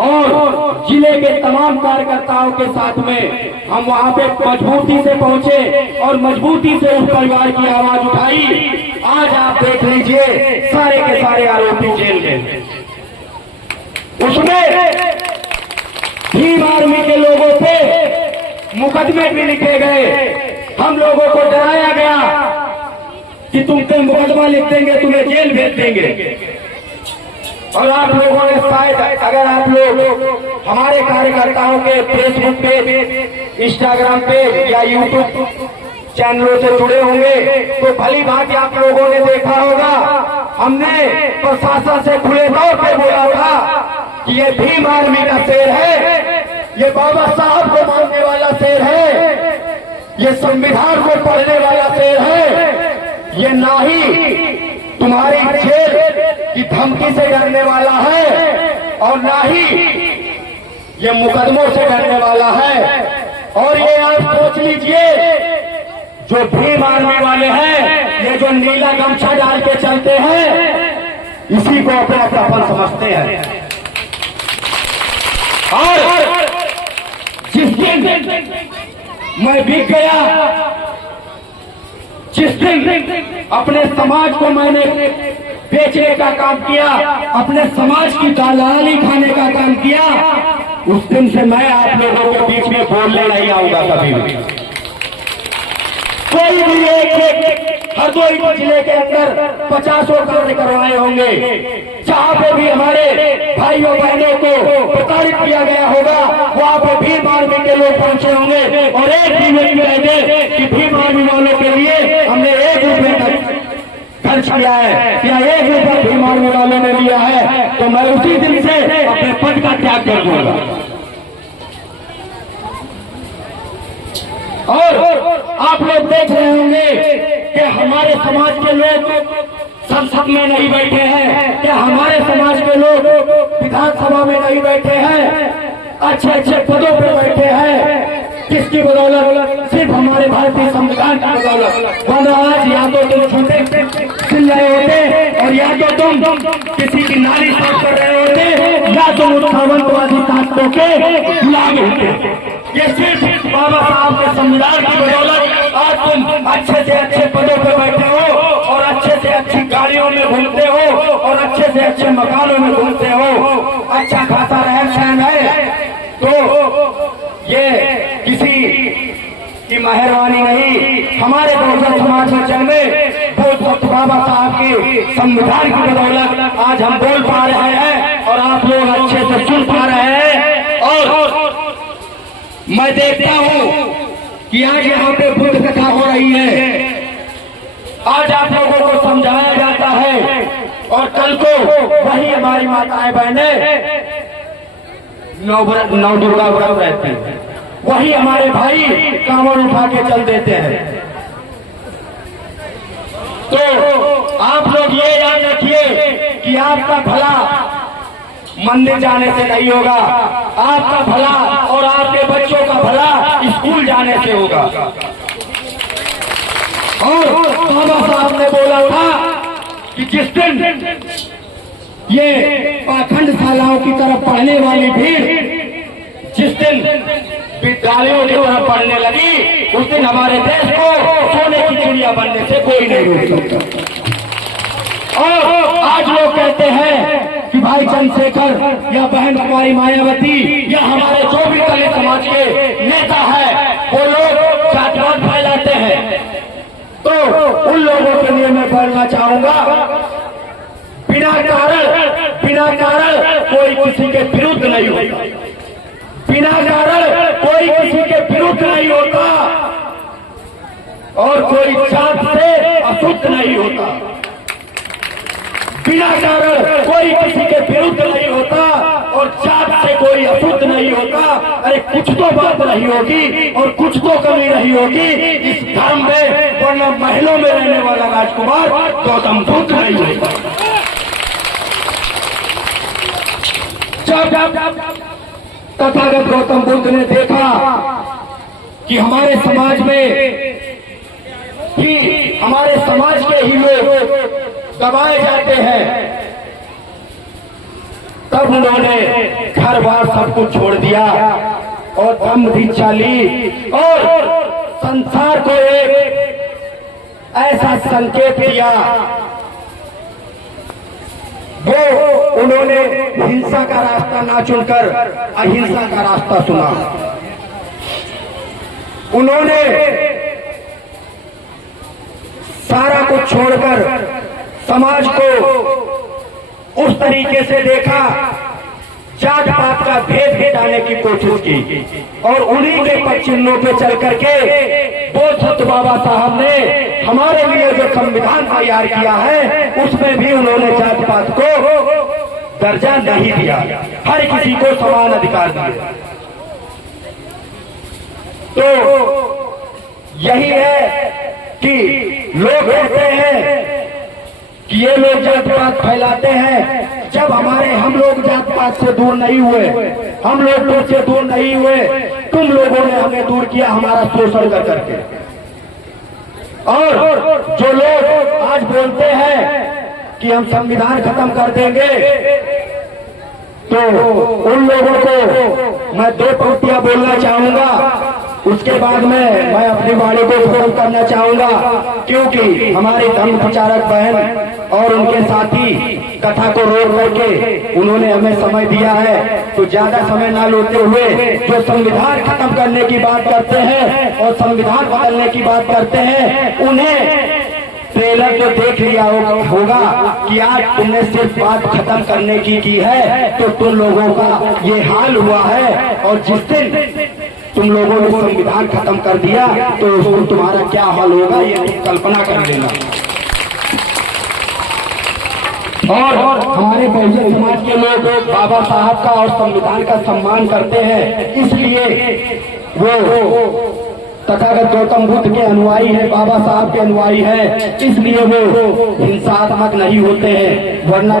और जिले के तमाम कार्यकर्ताओं के साथ में हम वहां पे मजबूती से पहुंचे और मजबूती से उस परिवार की आवाज उठाई। आज आप देख लीजिए सारे के सारे आरोपी जेल में। उसमें भीम आर्मी के लोगों पे मुकदमे भी लिखे गए। हम लोगों को डराया गया कि तुम पे मुकदमा लिख देंगे, तुम्हें जेल भेज देंगे। और आप लोगों ने शायद, अगर आप लोग हमारे कार्यकर्ताओं के फेसबुक पे, इंस्टाग्राम पे या यूट्यूब चैनलों से जुड़े होंगे तो भली भांति आप लोगों ने देखा होगा, हमने प्रशासन से खुले तौर पे बोला था कि ये भीम आर्मी का शेर है, ये बाबा साहब को मानने वाला शेर है, ये संविधान को पढ़ने वाला शेर है, ये ना ही तुम्हारी जेल की धमकी से डरने वाला है और ना ही ये मुकदमों से डरने वाला है। और ये आप सोच लीजिए, जो भीम आर्मी वाले हैं, ये जो नीला गमछा डाल के चलते हैं, इसी को अपना अपन समझते हैं। और जिस दिन मैं बिक गया, जिस दिन अपने समाज को मैंने बेचने का काम किया, अपने समाज की दलाली खाने का काम किया, उस दिन से मैं आप लोगों के बीच में बोलने नहीं आऊंगा कभी भी। कोई भी एक हरदोई जिले के अंदर 50 कार्य करवाए होंगे, जहाँ पे भी हमारे भाइयों बहनों को प्रताड़ित किया गया होगा, वहाँ पे भीम आर्मी के लोग पहुंचे होंगे और एक भी व्यक्ति कहेंगे कि भीम आर्मी वालों के लिए हमने 1 रुपये खर्च किया है या 1 रुपया भीम आर्मी वालों ने लिया है, तो मैं उसी दिन से अपने पद का त्याग कर दूंगा। और आप लोग देख रहे होंगे कि हमारे समाज के लोग संसद में नहीं बैठे हैं, कि हमारे समाज के लोग विधानसभा में नहीं बैठे हैं, अच्छे अच्छे पदों पर बैठे हैं। किसकी बदौलत? सिर्फ हमारे भारतीय संविधान की बदौलत। वरना आज या तो तुम छोटे सिल रहे होते और या तो तुम किसी की नाली साफ कर रहे होते, या तुम सावंतवादी ताकतों के गुलाम होते। ये सिर्फ बाबा साहब के संविधान की बदौलत आज तुम अच्छे से अच्छे पदों पर बैठे हो और अच्छे से अच्छी गाड़ियों में घूमते हो और अच्छे से अच्छे मकानों में घूमते हो, अच्छा खासा रहन सहन है। तो ये किसी की मेहरबानी नहीं, हमारे बहुजन समाज में जन्मे बाबा साहब की संविधान की बदौलत आज हम बोल पा रहे हैं और आप लोग अच्छे से सुन पा रहे हैं। और मैं देखता हूं कि आज यहाँ पे बुद्ध कथा हो रही है, आज आप लोगों को समझाया जाता है और कल को वही हमारी माताएं बहनें नौ दुर्गा व्रत रहती हैं, वही हमारे भाई कांवड़ उठा के चल देते हैं। तो आप लोग ये याद रखिए कि आपका भला मंदिर जाने से नहीं होगा, आपका भला और आपके बच्चों का भला स्कूल जाने से होगा। और बाबा साहब ने बोला था कि जिस दिन ये पाखंड शालाओं की तरफ पढ़ने वाली भीड़ जिस दिन विद्यालयों की तरफ पढ़ने लगी, उस दिन हमारे देश को सोने की चिड़िया बनने से कोई नहीं रोक सकता। और आज लोग कहते हैं कि भाई चंद्रशेखर या बहन कुमारी मायावती या हमारे जो भी दलित समाज के नेता है वो लोग जातिवाद फैलाते हैं। तो उन लोगों के लिए मैं बोलना चाहूंगा, बिना कारण कोई किसी के विरुद्ध नहीं होता, बिना कारण कोई किसी के विरुद्ध नहीं होता और कोई जात से अशुद्ध नहीं होता। बिना कारण कोई किसी के विरुद्ध नहीं होता और जात से कोई अशुद्ध नहीं होता। अरे कुछ तो बात नहीं होगी और कुछ तो कमी नहीं होगी इस धर्म में, वरना महलों में रहने वाला राजकुमार गौतम बुद्ध नहीं होता। जब तथागत गौतम बुद्ध ने देखा कि हमारे समाज के ही लोग दबाए जाते हैं, तब उन्होंने घर बार सब कुछ छोड़ दिया और दम दीक्षा ली और संसार को एक ऐसा संकेत दिया। वो उन्होंने हिंसा का रास्ता ना चुनकर अहिंसा का रास्ता चुना। उन्होंने सारा कुछ छोड़कर समाज को उस तरीके से देखा, जात पात का भेद मिटाने की कोशिश की और उन्हीं के पद चिन्हों पे चल करके बोध बाबा साहब ने हमारे लिए जो संविधान तैयार किया है उसमें भी उन्होंने जात पात को दर्जा नहीं दिया, हर किसी को समान अधिकार दिए। तो यही है कि लोग कहते हैं कि ये लोग जात पात फैलाते हैं। जब हम लोग जात पात से दूर नहीं हुए, हम लोग तुमसे दूर नहीं हुए, तुम लोगों ने हमें दूर किया हमारा शोषण कर करके। और जो लोग आज बोलते हैं कि हम संविधान खत्म कर देंगे, तो उन लोगों को मैं दो पंक्तियां बोलना चाहूंगा, उसके बाद में मैं अपनी वाणी को खत्म करना चाहूंगा, क्योंकि हमारे धर्म प्रचारक बहन और उनके साथी कथा को रोक करके उन्होंने हमें समय दिया है। तो ज्यादा समय ना लेते हुए जो संविधान खत्म करने की बात करते हैं और संविधान बदलने की बात करते हैं, उन्हें ट्रेलर तो देख लिया होगा कि आज तुमने सिर्फ बात खत्म करने की है, तो तुम लोगों का ये हाल हुआ है। और जिस दिन तुम लोगों ने संविधान खत्म कर दिया तो उस दिन तुम्हारा क्या हाल होगा ये तुम कल्पना कर लेना। और हमारे बहुजन समाज के लोग बाबा साहब का और संविधान का सम्मान करते हैं, इसलिए वो तथागत गौतम बुद्ध के अनुयायी है, बाबा साहब के अनुयायी है, इसलिए वो हिंसात्मक नहीं होते हैं, वरना